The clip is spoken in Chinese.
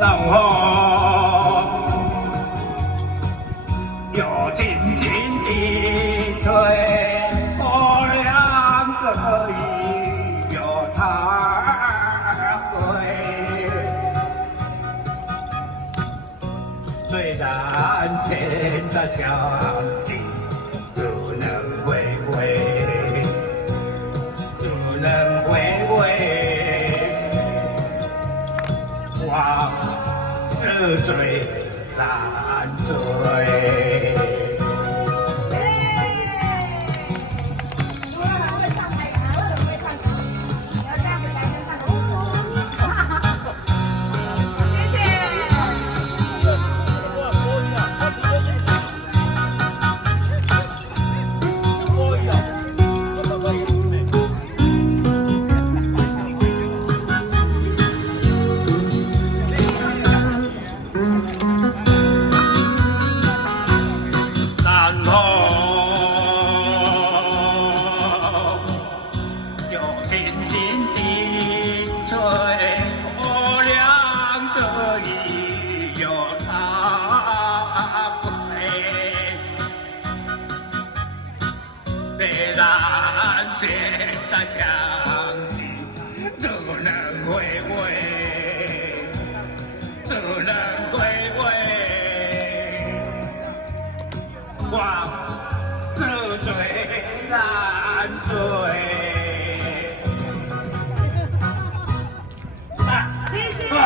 老风又紧紧地吹，我俩可以有他归。虽然现在想起，只能回归，只能回归。往事最难追。除了还会上台，还会很会唱歌，你要这样子改天唱歌。谢谢。南风又紧紧地吹，我俩可以有他归。虽然现在想起，只能回味，只能回味。往事最难追。